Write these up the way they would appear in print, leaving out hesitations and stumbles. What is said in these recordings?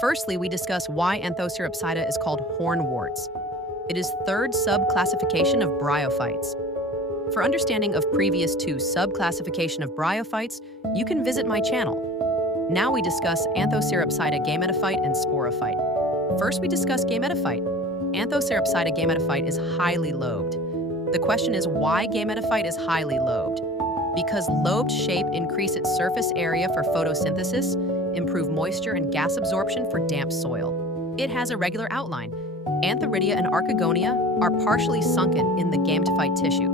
Firstly, we discuss why Anthoceropsida is called hornworts. It is third subclassification of bryophytes. For understanding of previous two subclassification of bryophytes, you can visit my channel. Now we discuss Anthoceropsida gametophyte and Sporophyte. First, we discuss gametophyte. Anthoceropsida gametophyte is highly lobed. The question is why gametophyte is highly lobed. Because lobed shape increase its surface area for photosynthesis, improve moisture and gas absorption for damp soil. It has a regular outline. Antheridia and Archegonia are partially sunken in the gametophyte tissue.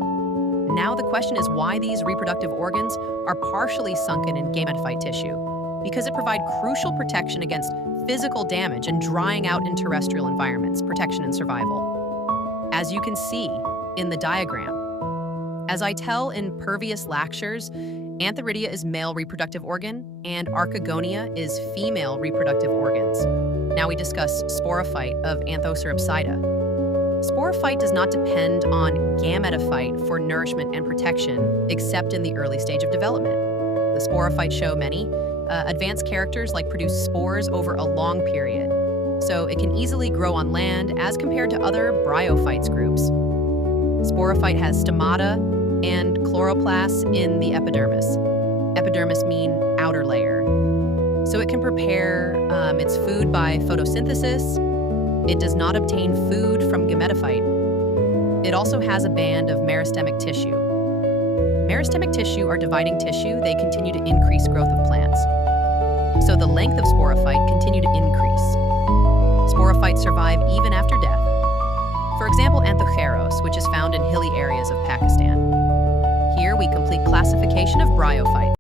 Now the question is why these reproductive organs are partially sunken in gametophyte tissue. Because it provides crucial protection against physical damage and drying out in terrestrial environments, protection and survival. As you can see in the diagram, as I tell in previous lectures, Antheridia is male reproductive organ and Archegonia is female reproductive organs. Now we discuss Sporophyte of Anthoceropsida. Sporophyte does not depend on gametophyte for nourishment and protection, except in the early stage of development. The Sporophyte show many advanced characters like produce spores over a long period, so it can easily grow on land as compared to other bryophytes groups. Sporophyte has stomata and chloroplasts in the epidermis. Epidermis mean outer layer. So it can prepare its food by photosynthesis. It does not obtain food from gametophyte. It also has a band of meristemic tissue. Meristemic tissue are dividing tissue. They continue to increase growth of plants. So the length of sporophyte continue to increase. Sporophytes survive even after death. For example, Anthoceros, which is found in hilly areas of Pakistan. Here we complete classification of bryophyte.